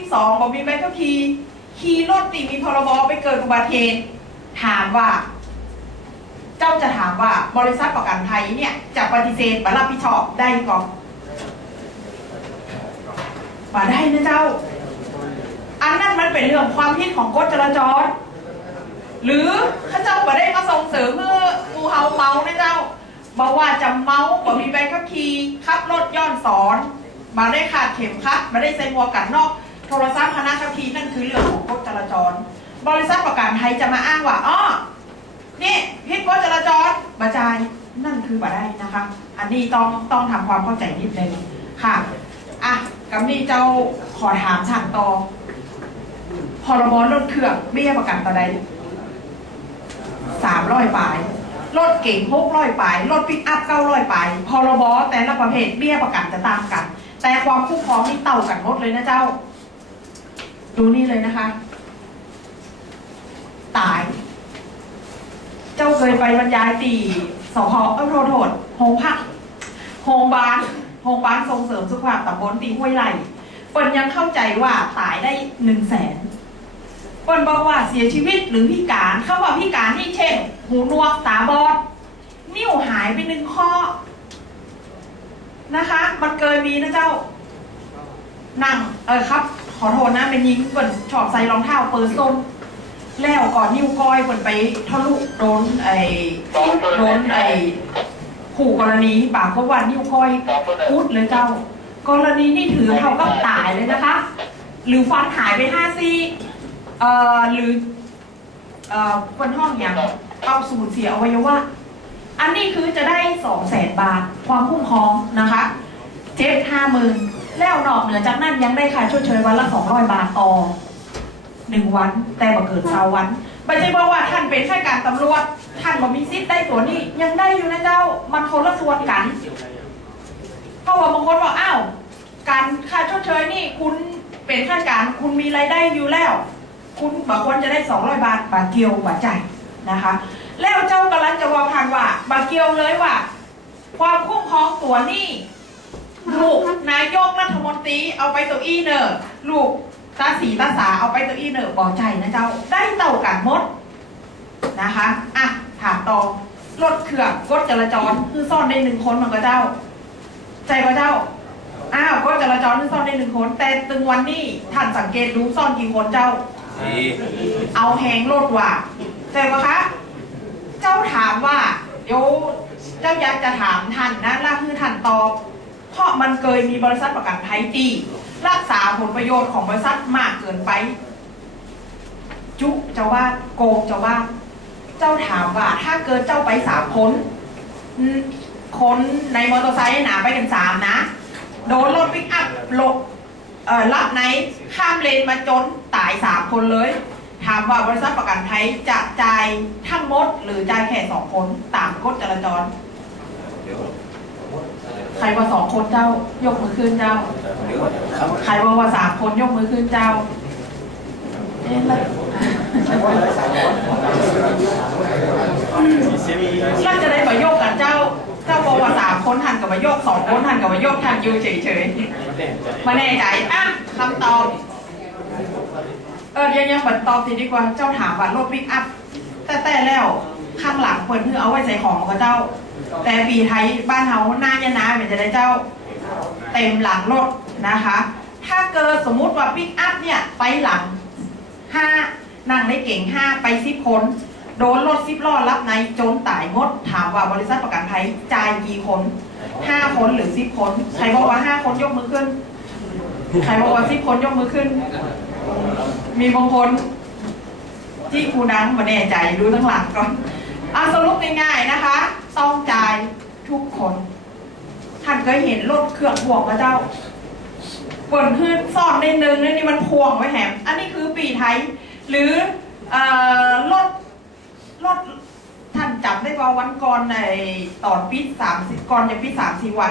สิบสองบอกมีใบขับขี่ขี่รถตีมีพรบไปเกิดอุบัติเหตุถามว่า เจ้าจะถามว่าบริษัทประกันภัยเนี่ยจะปฏิเสธมารับผิดชอบได้ก่อนมาได้นะเจ้า อันนั้นมันเป็นเรื่องความผิดของกฎจราจร หรือข้าเจ้าบ่ได้มาส่งเสริมเพื่อกูเฮาเมานะเจ้าบอกว่าจะเมาบ่มีใบขับขี่ขับรถย้อนสอน มาได้ขาดเข็มขัดมาได้ใส่หมวกกันนอก โทรศัพท์คณะขับขี่นั่นคือเรื่องของกฎจราจร บริษัทประกันภัยจะมาอ้างว่าอ้อนี่ผิดกฎจราจรบาจายนั่นคือบ่ได้นะคะ อันนี้ต้องต้องทำความเข้าใจนิดนึงค่ะอะกับนี่เจ้าขอถามช่างต่อพรบรถเครื่องเบี้ยประกันต่อใดสามร้อยปลายรถเก่งหกร้อยปลายรถปิกอัพเก้าร้อยปลายพรบแต่ละประเภทเบี้ยประกันจะต่างกัน แต่ความคุ้มครองนี่เต่ากันหมดเลยนะเจ้า ดูนี่เลยนะคะ ตาย เจ้าเคยไปบรรยายตีสพเอ้าโทษโทษโฮงพักโฮงบานโฮงบานส่งเสริมสุขภาพตำบลตีห้วยไหลเปิ้นยังเข้าใจว่าตายได้หนึ่งแสนคนบอกว่าเสียชีวิตหรือพิการเขาว่าพิการที่เช่น หูนวกตาบอด นิ้วหายไปหนึ่งข้อนะคะ มันเกินมีนะเจ้านั่งเออครับ ขอโทษนะเป็นยิงก่อนชอบใส่รองเท้าเปิดส้นแล้วก่อนนิ้วก้อยคนไปทะลุโดนไอ้โดนไอ้ขู่กรณีปากก็ว่านิ้วก้อยพุดเลยเจ้า กรณีนี่ถือเท่ากับตายเลยนะคะ หรือฟันหายไปห้าซี่เอ่อหรือเอ่อคนห้องอย่างเอาสูญเสียอวัยวะอันนี้คือจะได้สองแสนบาทความคุ้มครองนะคะ เจ็บห้าหมื่น แล้วนอกเหนือจากนั้นยังได้ค่าชดเชยวันละสองร้อยบาทต่อหนึ่งวัน แต่บ่เกินเช้าวันไม่ใช่บอกว่าท่านเป็นข้าราชการตำรวจ ท่านบ่มีสิทธิ์ได้ตัวนี้ ยังได้อยู่นะเจ้ามันคนละส่วนกันเพราะว่าบางคนบอกอ้าวการค่าชดเชยนี่คุณเป็นข้าราชการคุณมีรายได้อยู่แล้ว คุณบางคนจะได้200บาทบาทเกียวบาทใจายนะคะ แล้วเจ้ากำลังจะวางพันว่าบาทเกียวเลยว่า ความคุ้มครองตัวนี่ ลูกนายกรัฐมนตรีเอาไปตัวอีเนอร์ลูกตาสีตาสาเอาไปตัวอีเนอร์บอกใจนะเจ้าได้เต่ากันหมดนะคะอะถามต่อรถเครื่องกฎจราจรคือซ่อนได้หนึ่งคนเหมือนกับเจ้า ใจก็เจ้าอ้าวก็จราจรคือซ่อนได้หนึ่งคน แต่ตึงวันนี้ท่านสังเกตดูซ่อนกี่คนเจ้าสี่เอาแหงโลดว่าเจ้าปะคะ เจ้าถามว่าเดี๋ยวเจ้าอยากจะถามท่านนะล่าคือท่านตอบ เพราะมันเคยมีบริษัทประกันภัยตีรักษาผลประโยชน์ของบริษัทมากเกินไป จุเจ้าว่าโกงเจ้าว่าเจ้าถามว่าถ้าเกิดเจ้าไปสามคนคนในมอเตอร์ไซค์หนาไปกันสามนะ โดนรถปิกอัพหลบเออรับในข้ามเลนมาจนตายสามคนเลย ถามว่าบริษัทประกันภัยจะจ่ายทั้งหมดหรือจ่ายแค่สองคนตามกฎจราจรเดี๋ยว ใครว่าสองคนเจ้ายกมือขึ้นเจ้า ใครว่าว่าสามคนยกมือขึ้นเจ้าเอ๊ะแล้วแล้วจะได้ประโยคกันเจ้าเจ้าบอกว่าสามคนทันกับประโยคสองคนทันกับประโยคทันอยู่เฉยๆมาแน่ใจอะคำตอบเออยังยังบัดตอบทีดีกว่าเจ้าถามว่ารถปิกอัพแต่แต่แล้วข้างหลังเปิดเพื่อเอาไว้ใส่ของกับเจ้า แต่ปีไทยบ้านเฮาหน้ายะนาเป็นจะได้เจ้าเต็มหลังรถนะคะ ถ้าเกิดสมมุติว่าปิกอัพเนี่ยไปหลังห้านั่งในเก่งห้าไปสิบคนโดนรถสิบล้อรับในโจนตายหมดถามว่าบริษัทประกันภัยจ่ายกี่คนห้าคนหรือสิบคนใครบอกว่าห้าคนยกมือขึ้นใครบอกว่าสิบคนยกมือขึ้น มีบางคนที่ครูนังมาแน่ใจดูทั้งหลังก่อนอสรุปง่ายๆนะคะ ต้องจ ทุกคน ท่านเคยเห็นรถเครื่องพวงพระเจ้าเปิดขึ้นซ่อนในหนึ่งนี่มันพวงไว้แหม อันนี้คือปีไทย หรือเอ่อรถรถท่านจำได้ว่าวันก่อนในตอนปีสามสิบก่อนยังปีสามสี่วัน